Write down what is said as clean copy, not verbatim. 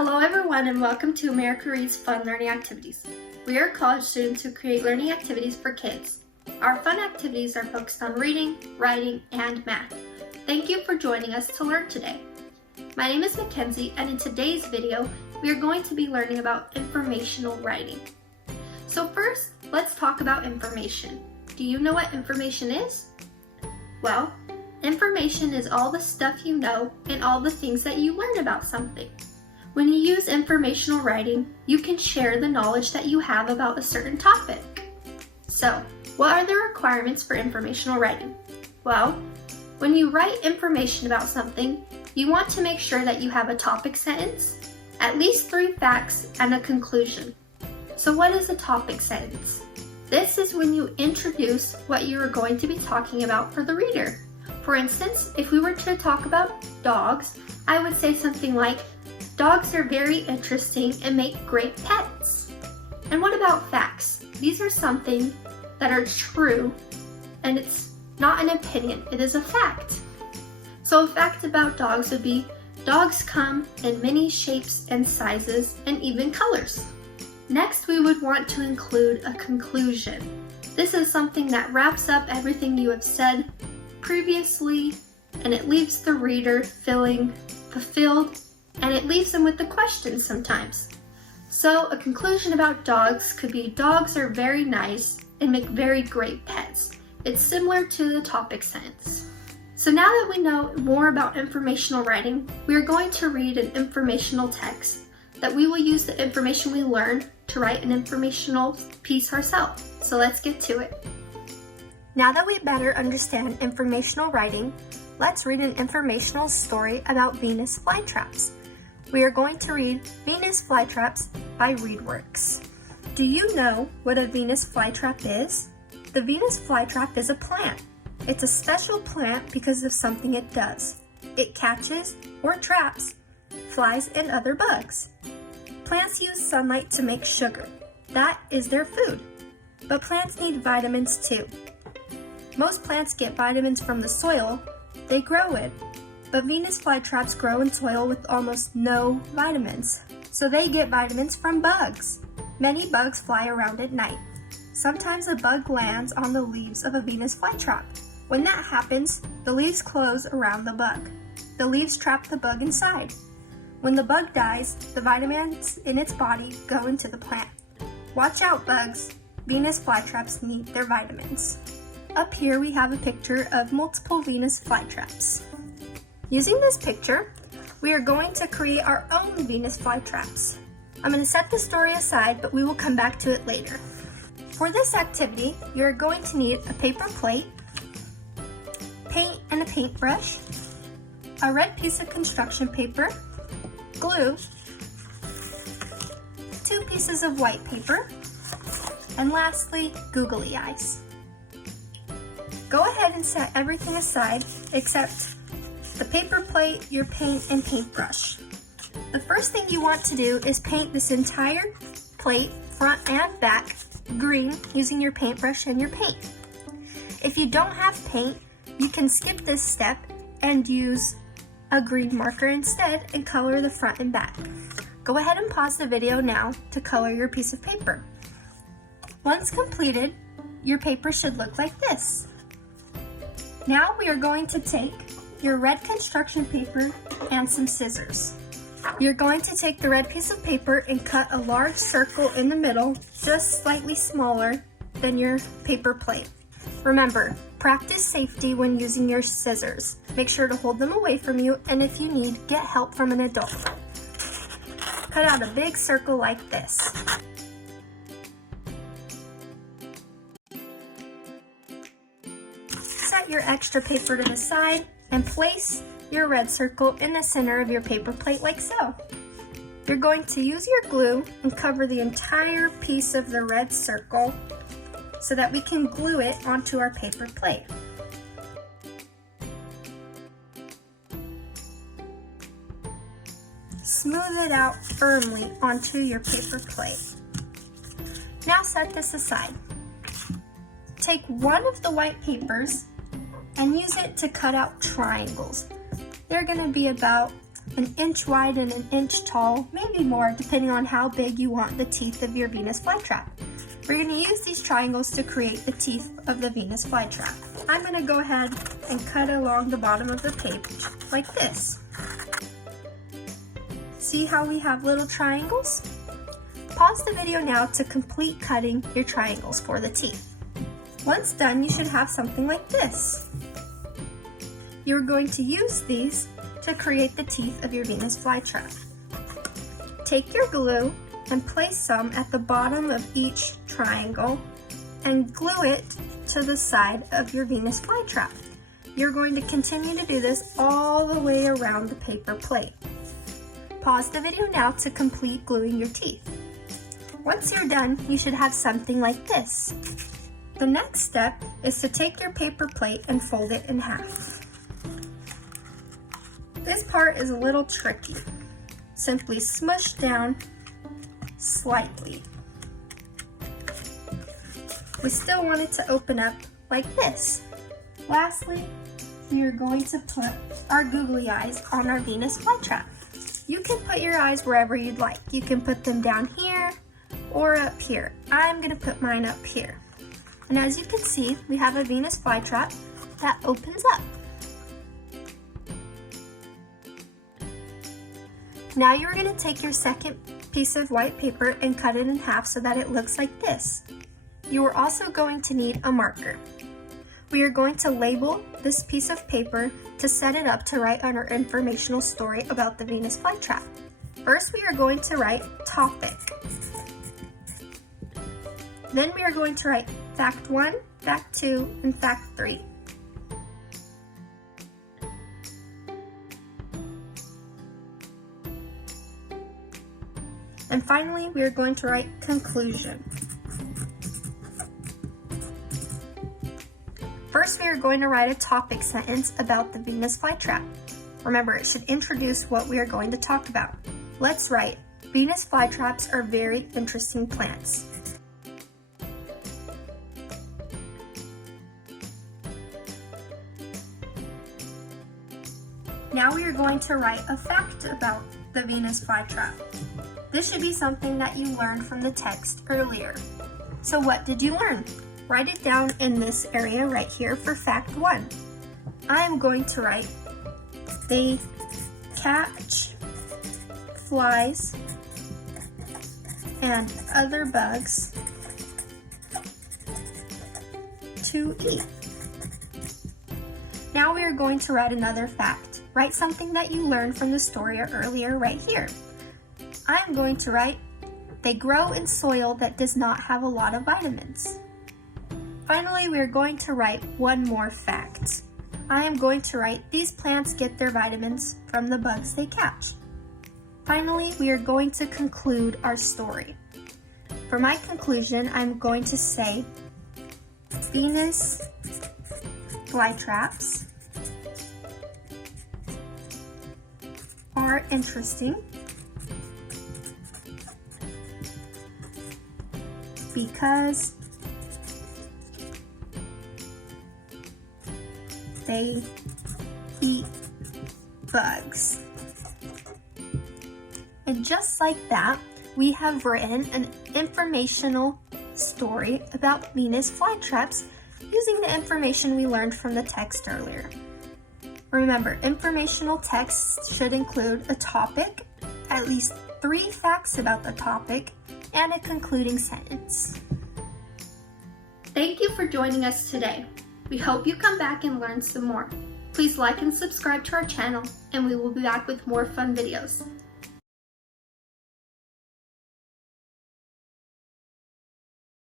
Hello everyone and welcome to America Reads Fun Learning Activities. We are college students who create learning activities for kids. Our fun activities are focused on reading, writing, and math. Thank you for joining us to learn today. My name is Mackenzie and in today's video we are going to be learning about informational writing. So first, let's talk about information. Do you know what information is? Well, information is all the stuff you know and all the things that you learn about something. When you use informational writing, you can share the knowledge that you have about a certain topic. So, what are the requirements for informational writing? Well, when you write information about something, you want to make sure that you have a topic sentence, at least 3 facts, and a conclusion. So what is a topic sentence? This is when you introduce what you are going to be talking about for the reader. For instance, if we were to talk about dogs, I would say something like, dogs are very interesting and make great pets. And what about facts? These are something that are true and it's not an opinion, it is a fact. So a fact about dogs would be, dogs come in many shapes and sizes and even colors. Next, we would want to include a conclusion. This is something that wraps up everything you have said previously and it leaves the reader feeling fulfilled and it leaves them with the questions sometimes. So a conclusion about dogs could be, dogs are very nice and make very great pets. It's similar to the topic sentence. So now that we know more about informational writing, we are going to read an informational text that we will use the information we learned to write an informational piece ourselves. So let's get to it. Now that we better understand informational writing, let's read an informational story about Venus flytraps. We are going to read Venus Flytraps by ReadWorks. Do you know what a Venus flytrap is? The Venus flytrap is a plant. It's a special plant because of something it does. It catches or traps flies and other bugs. Plants use sunlight to make sugar. That is their food. But plants need vitamins too. Most plants get vitamins from the soil they grow in. But Venus flytraps grow in soil with almost no vitamins, so they get vitamins from bugs. Many bugs fly around at night. Sometimes a bug lands on the leaves of a Venus flytrap. When that happens, the leaves close around the bug. The leaves trap the bug inside. When the bug dies, the vitamins in its body go into the plant. Watch out, bugs! Venus flytraps need their vitamins. Up here we have a picture of multiple Venus flytraps. Using this picture, we are going to create our own Venus flytraps. I'm going to set the story aside, but we will come back to it later. For this activity, you're going to need a paper plate, paint and a paintbrush, a red piece of construction paper, glue, 2 pieces of white paper, and lastly, googly eyes. Go ahead and set everything aside except the paper plate, your paint, and paintbrush. The first thing you want to do is paint this entire plate, front and back, green using your paintbrush and your paint. If you don't have paint, you can skip this step and use a green marker instead and color the front and back. Go ahead and pause the video now to color your piece of paper. Once completed, your paper should look like this. Now we are going to take your red construction paper and some scissors. You're going to take the red piece of paper and cut a large circle in the middle, just slightly smaller than your paper plate. Remember, practice safety when using your scissors. Make sure to hold them away from you, and if you need, get help from an adult. Cut out a big circle like this. Set your extra paper to the side and place your red circle in the center of your paper plate like so. You're going to use your glue and cover the entire piece of the red circle so that we can glue it onto our paper plate. Smooth it out firmly onto your paper plate. Now set this aside. Take one of the white papers and use it to cut out triangles. They're going to be about an inch wide and an inch tall, maybe more, depending on how big you want the teeth of your Venus flytrap. We're going to use these triangles to create the teeth of the Venus flytrap. I'm going to go ahead and cut along the bottom of the page like this. See how we have little triangles? Pause the video now to complete cutting your triangles for the teeth. Once done, you should have something like this. You're going to use these to create the teeth of your Venus flytrap. Take your glue and place some at the bottom of each triangle and glue it to the side of your Venus flytrap. You're going to continue to do this all the way around the paper plate. Pause the video now to complete gluing your teeth. Once you're done, you should have something like this. The next step is to take your paper plate and fold it in half. This part is a little tricky. Simply smush down slightly. We still want it to open up like this. Lastly, we are going to put our googly eyes on our Venus flytrap. You can put your eyes wherever you'd like. You can put them down here or up here. I'm going to put mine up here. And as you can see, we have a Venus flytrap that opens up. Now you're going to take your second piece of white paper and cut it in half so that it looks like this. You are also going to need a marker. We are going to label this piece of paper to set it up to write on our informational story about the Venus flytrap. First, we are going to write topic. Then we are going to write fact 1, fact 2, and fact 3. And finally, we are going to write conclusion. First, we are going to write a topic sentence about the Venus flytrap. Remember, it should introduce what we are going to talk about. Let's write, Venus flytraps are very interesting plants. Now we are going to write a fact about the Venus flytrap. This should be something that you learned from the text earlier. So what did you learn? Write it down in this area right here for fact 1. I am going to write, they catch flies and other bugs to eat. Now we are going to write another fact. Write something that you learned from the story earlier right here. I am going to write, they grow in soil that does not have a lot of vitamins. Finally, we are going to write one more fact. I am going to write, these plants get their vitamins from the bugs they catch. Finally, we are going to conclude our story. For my conclusion, I'm going to say, Venus flytraps are interesting because they eat bugs. And just like that, we have written an informational story about Venus flytraps using the information we learned from the text earlier. Remember, informational text should include a topic, at least 3 facts about the topic, and a concluding sentence. Thank you for joining us today. We hope you come back and learn some more. Please like and subscribe to our channel, and we will be back with more fun videos.